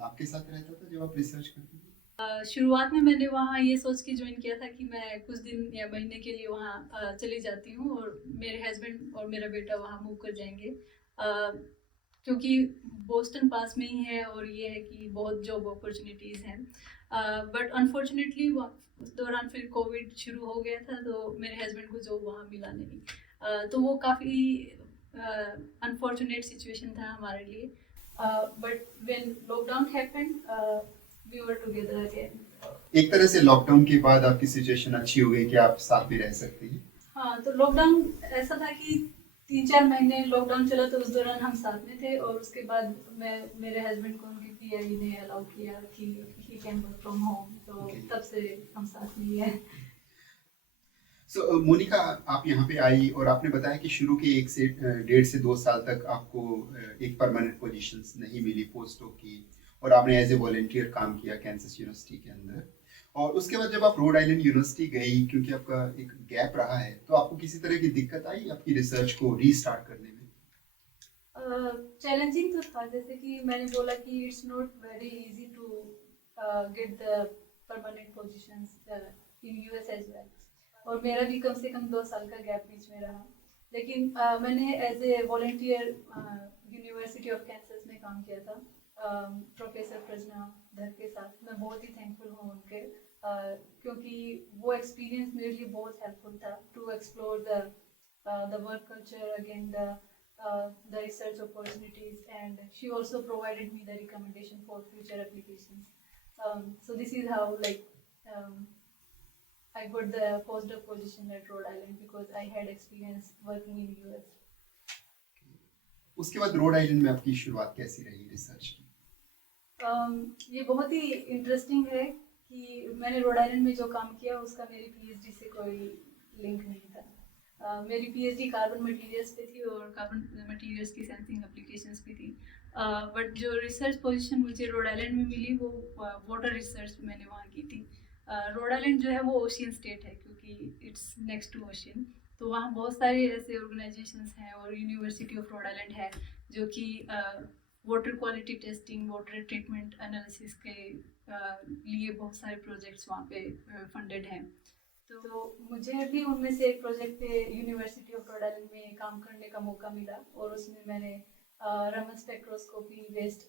आपके साथ रहता था जब आप रिसर्च करते थे? शुरुआत में मैंने वहाँ ये सोच के ज्वाइन किया था कि मैं कुछ दिन या महीने के लिए वहाँ चली जाती हूँ और मेरे हस्बैंड और मेरा बेटा वहाँ मूव कर जाएंगे। क्योंकि बोस्टन पास में ही है और ये है कि बहुत जॉब अपॉर्चुनिटीज़ हैं। बट अनफॉर्चुनेटली उस दौरान फिर कोविड शुरू हो गया था तो मेरे हस्बैंड को जॉब वहाँ मिला नहीं। तो वो काफ़ी अनफॉर्चुनेट सिचुएशन था हमारे लिए। But when lockdown happened we were together again. एक तरह से लॉकडाउन के बाद आपकी सिचुएशन अच्छी हो गई कि आप साथ में रह सकते हैं। हाँ, तो लॉकडाउन ऐसा था कि 3-4 महीने लॉकडाउन चला तो उस दौरान हम साथ में थे और उसके बाद मेरे हस्बैंड को उनके पीआई ने अलाउ किया कि he can work from home. तो तब से हम साथ में ही हैं। So, मोनिका आप यहाँ पे आई और आपने बताया कि शुरू के 1 से 2 साल तक आपको एक परमानेंट पोजीशन नहीं मिली पोस्ट डॉक की और आपने एज ए वॉलंटियर काम किया कैंसस यूनिवर्सिटी के अंदर। और उसके बाद जब आप रोड आइलैंड यूनिवर्सिटी गई क्योंकि आपका एक गैप रहा है तो आपको किसी तरह की दिक्कत आई आपकी रिसर्च को रीस्टार्ट करने में? चैलेंजिंग तो था। जैसे कि मैंने बोला कि it's not very easy to get the permanent positions in US as well और मेरा भी कम से कम 2 साल का गैप बीच में रहा। लेकिन मैंने as a volunteer university of Kansas में काम किया था प्रोफेसर प्रजना धर के साथ। मैं बहुत ही थैंकफुल हूँ उनके क्योंकि वो एक्सपीरियंस मेरे लिए बहुत हेल्पफुल था to explore the work culture again the research opportunities, and she also provided me the recommendation for future applications. So this is how I got the postdoc position at Rhode Island because I had experience working in US. उसके बाद road Island में आपकी शुरुआत कैसी रही research की? ये बहुत ही इंटरेस्टिंग है कि मैंने रोड आइलैंड में जो काम किया उसका मेरी पीएचडी से कोई लिंक नहीं था। मेरी पीएचडी कार्बन मटेरियल्स पे थी और कार्बन मटेरियल्स की सेंसिंग एप्लीकेशंस पे थी। बट जो रिसर्च पोजीशन मुझे रोड आइलैंड में मिली वो वाटर रिसर्च मैंने वहाँ की थी। रोड आइलैंड जो है वो ओशियन स्टेट है क्योंकि इट्स नेक्स्ट टू ओशियन। तो वहाँ बहुत सारे ऐसे ऑर्गेनाइजेशंस हैं और यूनिवर्सिटी ऑफ रोड आइलैंड है जो कि water quality testing water treatment analysis के लिए बहुत सारे प्रोजेक्ट्स वहाँ पे फंडेड हैं। तो मुझे भी उनमें से एक प्रोजेक्ट पे यूनिवर्सिटी ऑफ रोड आइलैंड में काम करने का मौका मिला और उसमें मैंने Raman spectroscopy based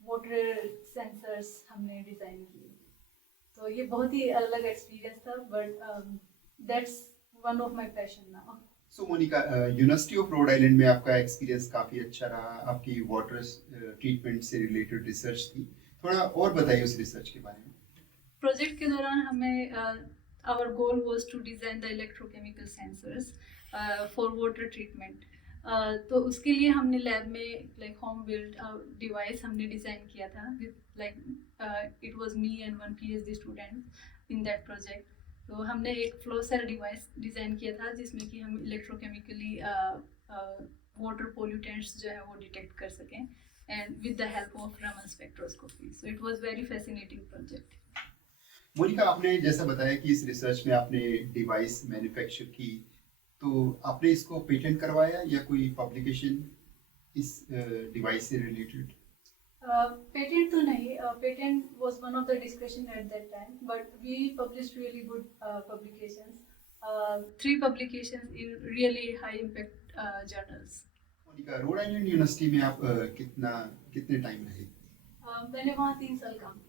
water sensors हमने डिज़ाइन किए। तो ये बहुत ही अलग एक्सपीरियंस था, but that's one of my passion now. So Monika, university of Rhode Island में आपका एक्सपीरियंस काफ़ी अच्छा रहा, आपकी वाटर ट्रीटमेंट से रिलेटेड रिसर्च थी, थोड़ा और बताइए उस रिसर्च के बारे में। प्रोजेक्ट के दौरान हमें our goal was to design the electrochemical sensors for water treatment. तो उसके लिए हमने लैब में लाइक होम बिल्ड डिवाइस हमने डिज़ाइन किया था with like it was me and one PhD student in that project. तो हमने एक फ्लो सेल डिवाइस डिज़ाइन किया था जिसमें कि हम इलेक्ट्रोकेमिकली वाटर पोल्यूटेंट्स जो है वो डिटेक्ट कर सकें and with the help of Raman spectroscopy. So it was very fascinating project. Monika, आपने जैसा बताया कि इस रिसर्च में आपने डिवाइस मैन्युफैक्चर की, तो आपने इसको पेटेंट करवाया या कोई पब्लिकेशन इस डिवाइस से रिलेटेड? Patent तो नहीं, patent was one of the discussion at that time, but we published really good publications, 3 publications in really high impact journals. Monika, Rhode Island university में आप कितने टाइम रहे? मैंने वहाँ 3 साल काम किया।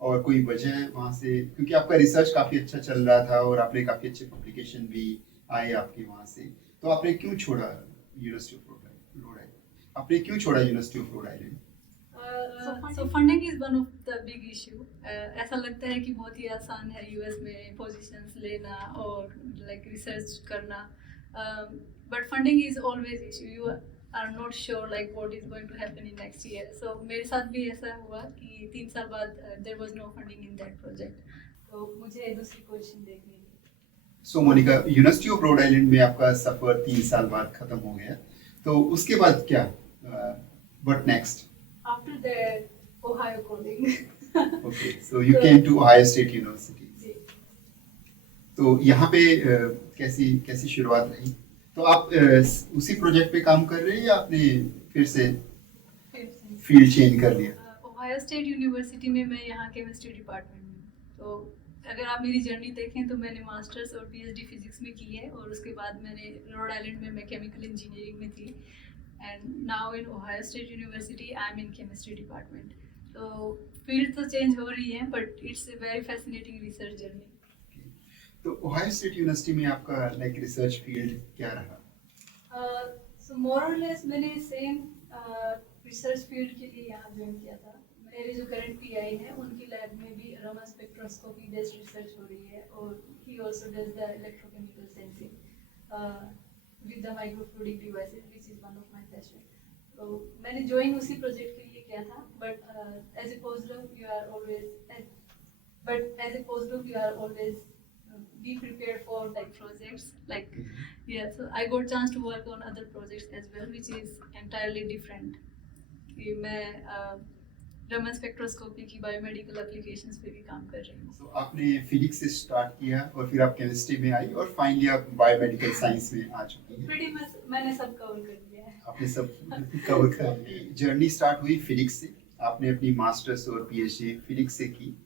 और कोई वजह है वहाँ से, क्योंकि आपका रिसर्च काफ़ी अच्छा चल रहा था और आपने काफ़ी अच्छे पब्लिकेशन भी आए आपके वहाँ से, तो आपने क्यों छोड़ा यूनिवर्सिटी ऑफ रोड आइलैंड? आपने क्यों छोड़ा university of Rhode island? So funding is one of the big issue. ऐसा लगता है कि बहुत ही आसान है यूएस में पोजीशंस लेना और लाइक रिसर्च करना, but funding is always issue. You are not sure like what is going to happen in next year. So मेरे साथ भी ऐसा हुआ कि 3 साल बाद there was no funding in that project, तो मुझे दूसरी पोजीशन देखनी थी। So Monika, university of Rhode Island में आपका सफर 3 साल बाद खत्म हो गया, तो उसके बाद क्या, what next? After that, Ohio calling. Okay, so you came to Ohio State University. जी। तो यहाँ पे कैसी शुरुआत रही? तो आप उसी प्रोजेक्ट पे काम कर रहे हैं या आपने फिर से फील्ड चेंज कर लिया? ओहायो स्टेट यूनिवर्सिटी में मैं यहाँ केमिस्ट्री डिपार्टमेंट में। तो अगर आप मेरी जर्नी देखें तो मैंने मास्टर्स और पीएचडी फिजिक्स में की है और उसके बाद मैंने रोड आइलैंड में मैं केमिकल इंजीनियरिंग में थी, and now in Ohio State University I'm in chemistry department. तो फील्ड तो चेंज हो रही है, but it's a very fascinating research journey. तो ओहायो स्टेट यूनिवर्सिटी में आपका लाइक रिसर्च फील्ड क्या रहा? So more or less मैंने सेम रिसर्च फील्ड के लिए यहाँ ज्वाइन किया था। मेरे जो करंट पीआई हैं उनकी लैब में भी रमन स्पेक्ट्रोस्कोपी बेस्ड रिसर्च हो रही है और he also does the electrochemical sensing with the microfluidic devices, which is one of my passion. तो मैंने ज्वाइन उसी प्रोजेक्ट के लिए किया था, but as a postdoc you are always be prepared for like projects like yeah. So I got chance to work on other projects as well, which is entirely different. कि मैं Raman spectroscopy की biomedical applications पे भी काम कर रही हूँ। तो आपने फिजिक्स से स्टार्ट किया और फिर आप केमिस्ट्री में आई और फाइनली आप बायोमेडिकल साइंस में आ चुकी हैं। Pretty much मैंने सब कवर कर लिया है। आपने सब कवर कर लिया। जर्नी स्टार्ट हुई फिजिक्स से, आपने अपनी मास्टर्स और पीएचडी फिजिक्स से की,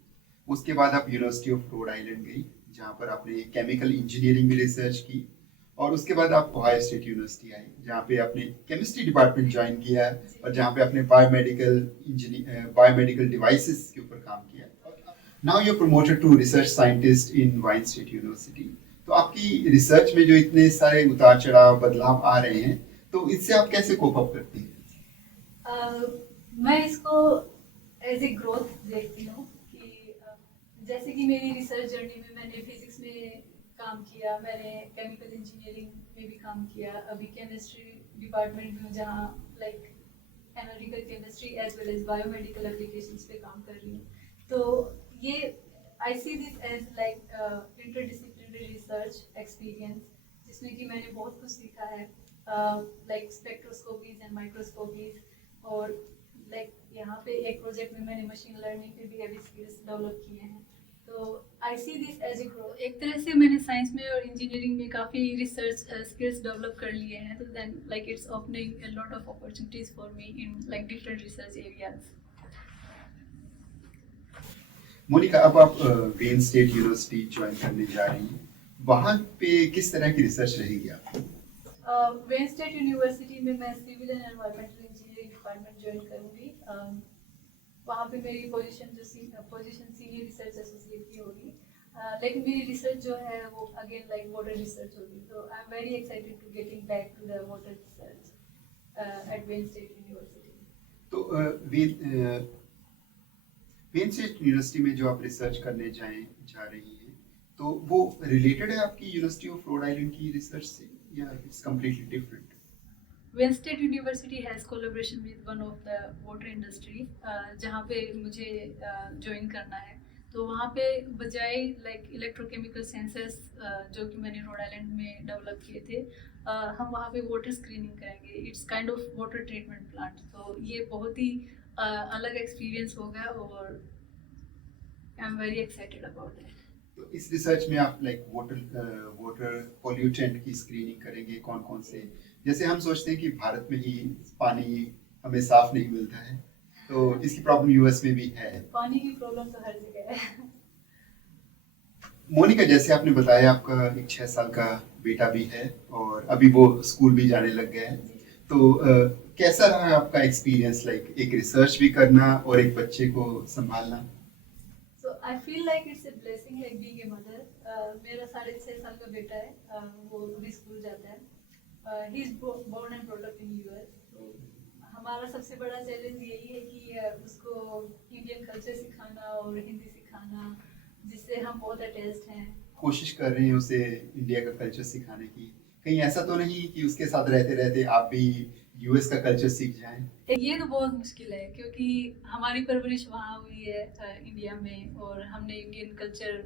उसके बाद आप यूनिवर्सिटी ऑफ रोड आइलैंड गई जहाँ पर आपने केमिकल इंजीनियरिंग में रिसर्च की, और उसके बाद आप ओहायो स्टेट यूनिवर्सिटी आई जहाँ पे आपने केमिस्ट्री डिपार्टमेंट ज्वाइन किया और जहाँ पे आपने बायोमेडिकल डिवाइसेस के ऊपर काम किया। Now you are promoted to research scientist in Wayne State University. तो आपकी रिसर्च में जो इतने सारे उतार चढ़ाव बदलाव आ रहे हैं, तो इससे आप कैसे कोप अप करती हैं? मैं इसको एज ए ग्रोथ देखती हूँ कि जैसे कि मेरी रिसर्च जर्नी में मैंने फिजिक्स में काम किया, मैंने केमिकल इंजीनियरिंग में भी काम किया, अभी केमिस्ट्री डिपार्टमेंट में जहाँ like analytical chemistry as well as biomedical applications पे काम कर रही हूँ। तो ये I see this as like interdisciplinary research experience, जिसमें कि मैंने बहुत कुछ सीखा है लाइक स्पेक्ट्रोस्कोपीज एंड माइक्रोस्कोपीज, और लाइक यहाँ पे एक प्रोजेक्ट में मैंने मशीन लर्निंग पे भी अभी स्किल्स डेवलप किए हैं। तो I see this as a growth. एक तरह से मैंने साइंस में और इंजीनियरिंग में काफ़ी रिसर्च स्किल्स डेवलप कर लिए हैं, तो then like it's opening a lot of opportunities for me in like different research areas. Monika, अब आप वेन स्टेट यूनिवर्सिटी ज्वाइन करने जा रही हैं, वहाँ पे किस तरह की रिसर्च रहेगी आपकी? वेन स्टेट यूनिवर्सिटी में मैं civil and environmental engineering department join करूँगी। वहाँ पे मेरी पोजीशन सीनियर रिसर्च एसोसिएट की होगी। लेकिन मेरी रिसर्च जो है वो अगेन लाइक वाटर रिसर्च होगी। तो I am very excited to getting back to the water research at Wayne State University. तो वेन स्टेट यूनिवर्सिटी में जो आप रिसर्च करने जा रही हैं, तो वो रिलेटेड है आपकी यूनिवर्सिटी ऑफ रोड आइलैंड की रिसर्च से, या it's completely different? When State university has collaboration with one of the water industry, जहाँ पे मुझे ज्वाइन करना है। तो वहाँ पे बजाय लाइक इलेक्ट्रोकेमिकल सेंसर्स जो कि मैंने रोड आइलैंड में डेवलप किए थे, हम वहाँ पे वाटर स्क्रीनिंग करेंगे। It's kind of water treatment plant. तो ये बहुत ही अलग एक्सपीरियंस होगा और आई am very excited about it. तो इस रिसर्च में आप लाइक वाटर पॉल्यूटेंट की स्क्रीनिंग करेंगे, कौन कौन से? जैसे हम सोचते हैं कि भारत में ही पानी हमें साफ नहीं मिलता है, तो इसकी प्रॉब्लम यूएस में भी है। पानी की प्रॉब्लम तो हर जगह है। मोनिका, जैसे आपने बताया आपका एक 6 साल का बेटा भी है और अभी वो स्कूल भी जाने लग गया है, तो कैसा रहा आपका एक्सपीरियंस, लाइक एक रिसर्च भी करना और एक बच्चे को संभालना? So I feel like it's a blessing like being a mother. मेरा 6.5 साल का बेटा है, वो अभी स्कूल जाता है। He is born and brought up in US. तो हमारा सबसे बड़ा चैलेंज यही है कि उसको इंडियन कल्चर सिखाना और हिंदी सिखाना, जिससे हम बहुत अटैच्ड हैं। कोशिश कर रहे हैं उसे इंडिया का कल्चर सिखाने की। कहीं ऐसा तो नहीं कि उसके साथ रहते रहते आप भी यूएस का कल्चर सीख जाएं? ये तो बहुत मुश्किल है, क्योंकि हमारी परवरिश वहाँ हुई है इंडिया में, और हमने इंडियन कल्चर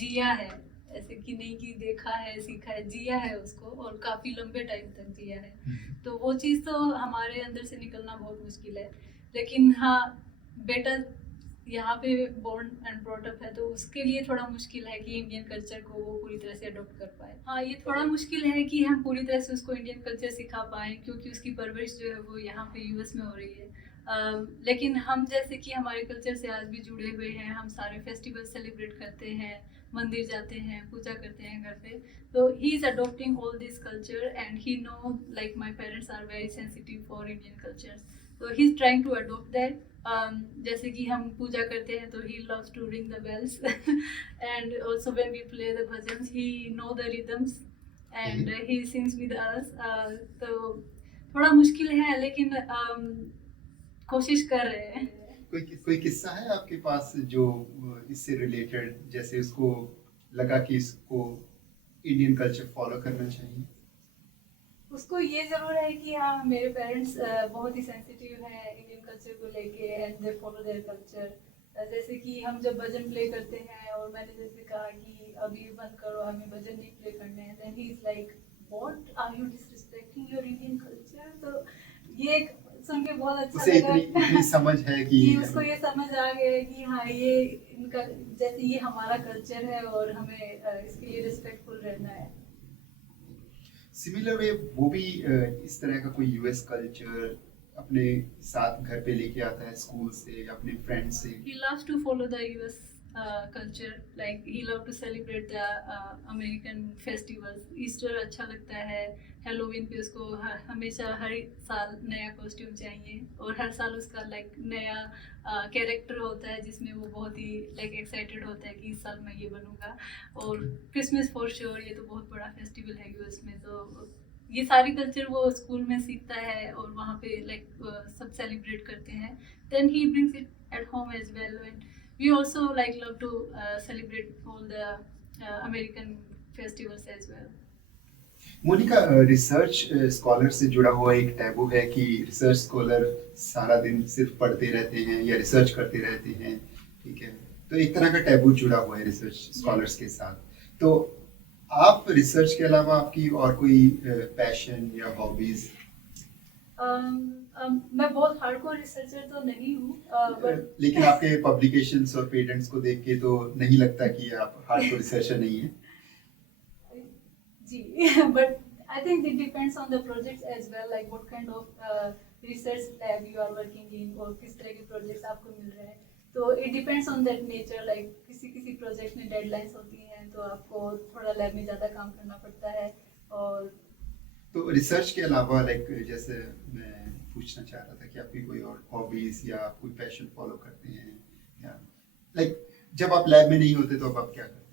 जिया है। ऐसे कि नहीं कि देखा है, सीखा है, जिया है उसको, और काफ़ी लंबे टाइम तक जिया है। तो वो चीज़ तो हमारे अंदर से निकलना बहुत मुश्किल है। लेकिन हाँ, बेटा यहाँ पे बोर्न एंड ब्रॉट अप है, तो उसके लिए थोड़ा मुश्किल है कि इंडियन कल्चर को वो पूरी तरह से अडॉप्ट कर पाए। हाँ, ये थोड़ा मुश्किल है कि हम पूरी तरह से उसको इंडियन कल्चर सिखा पाएँ, क्योंकि उसकी परवरिश जो है वो यहाँ पे यूएस में हो रही है। लेकिन हम जैसे कि हमारे कल्चर से आज भी जुड़े हुए हैं, हम सारे फेस्टिवल सेलिब्रेट करते हैं, मंदिर जाते हैं, पूजा करते हैं घर पे। तो he is adopting all this culture and he know like my parents are very sensitive for Indian culture. तो he is trying to adopt that. जैसे कि हम पूजा करते हैं तो he loves to ring the bells and also when we play the bhajans he know the rhythms and he sings with us. तो थोड़ा मुश्किल है, लेकिन कोशिश कर रहे हैं। कोई किस्सा है आपके पास जो इससे रिलेटेड, जैसे उसको लगा कि इसको इंडियन कल्चर फॉलो करना चाहिए? उसको ये जरूर है कि हाँ, मेरे पेरेंट्स बहुत ही सेंसिटिव हैं इंडियन कल्चर को लेके and they follow their culture. जैसे कि हम जब भजन प्ले करते हैं और मैंने जैसे कहा कि अभी बंद करो, हमें भजन नहीं प्ले करने हैं, then he is like what are you disrespecting your Indian culture. तो ये एक सुन के बहुत अच्छा उसे लगा। इतनी समझ है कि उसको ये समझ आ गया है कि हाँ, ये इनका जैसे ये हमारा कल्चर है और हमें इसके लिए रिस्पेक्टफुल रहना है। सिमिलर वे वो भी इस तरह का कोई यूएस कल्चर अपने साथ घर पे लेके आता है स्कूल से या अपने फ्रेंड से? He loves to follow the US culture, like he love to celebrate the American festivals. Easter अच्छा लगता है, Halloween पे उसको हमेशा हर साल नया कॉस्ट्यूम चाहिए, और हर साल उसका लाइक नया कैरेक्टर होता है जिसमें वो बहुत ही लाइक एक्साइटेड होता है कि इस साल मैं ये बनूंगा। और क्रिसमस फॉर श्योर, ये तो बहुत बड़ा फेस्टिवल है यूएस में। तो ये सारी कल्चर वो स्कूल में सीखता है और वहाँ पे लाइक सब सेलिब्रेट करते हैं। Then he brings it at home as well, and we also like love to celebrate all the American festivals as well. Monika, research scholar से जुड़ा हुआ एक टैबू है कि रिसर्च स्कॉलर सारा दिन सिर्फ पढ़ते रहते हैं या रिसर्च करते रहते हैं, ठीक है? तो एक तरह का टैबू जुड़ा हुआ है रिसर्च स्कॉलर्स के साथ। तो आप रिसर्च के अलावा आपकी और कोई पैशन या हॉबीज? मैं बहुत हार्डकोर रिसर्चर तो नहीं हूँ, लेकिन आपके पब्लिकेशंस और पेटेंट्स को देख के तो नहीं लगता कि आप हार्डकोर रिसर्चर नहीं है। जी, but I think it depends on the projects as well, like what kind of research lab you are working in और किस तरह के projects आपको मिल रहे हैं। तो it depends on that nature, like किसी किसी प्रोजेक्ट में डेडलाइंस होती हैं तो आपको थोड़ा लैब में ज़्यादा काम करना पड़ता है। और तो रिसर्च के अलावा लाइक जैसे मैं पूछना चाह रहा था कि आपकी कोई और हॉबीज या आप कोई पैशन फॉलो करते हैं या लाइक जब आप लैब में नहीं होते तो अब आप क्या करते हैं?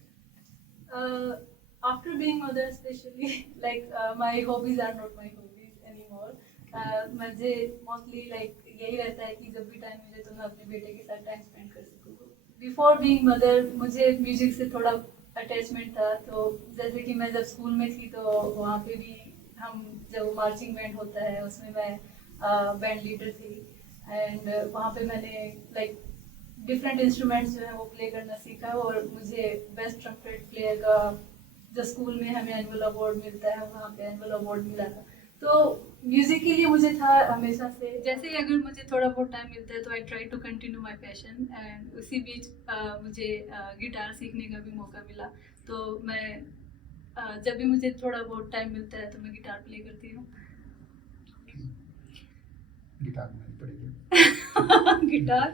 After being mother specially, like my hobbies are not my hobbies anymore. मुझे मोस्टली लाइक यही रहता है कि जब भी टाइम मिले तो मैं अपने बेटे के साथ टाइम स्पेंड कर सकूँ। बिफोर बीइंग मदर मुझे म्यूजिक से थोड़ा अटैचमेंट था, तो जैसे कि मैं जब स्कूल में थी तो वहाँ पे भी हम जब मार्चिंग बैंड होता है उसमें मैं बैंड लीडर थी। एंड वहाँ पे मैंने लाइक डिफरेंट इंस्ट्रूमेंट्स जो है वो प्ले करना सीखा, और मुझे बेस्ट ट्रम्पेट प्लेयर का जो स्कूल में हमें एनुअल अवार्ड मिलता है वहाँ पे एनुअल अवार्ड मिला था। तो म्यूजिक के लिए मुझे था हमेशा से, जैसे ही अगर मुझे थोड़ा बहुत टाइम मिलता है तो I try to continue my passion. And उसी बीच मुझे गिटार सीखने का भी मौका मिला, तो मैं जब भी मुझे थोड़ा बहुत टाइम मिलता है तो मैं गिटार प्ले करती हूँ। गिटार बनानी पड़ेगी। गिटार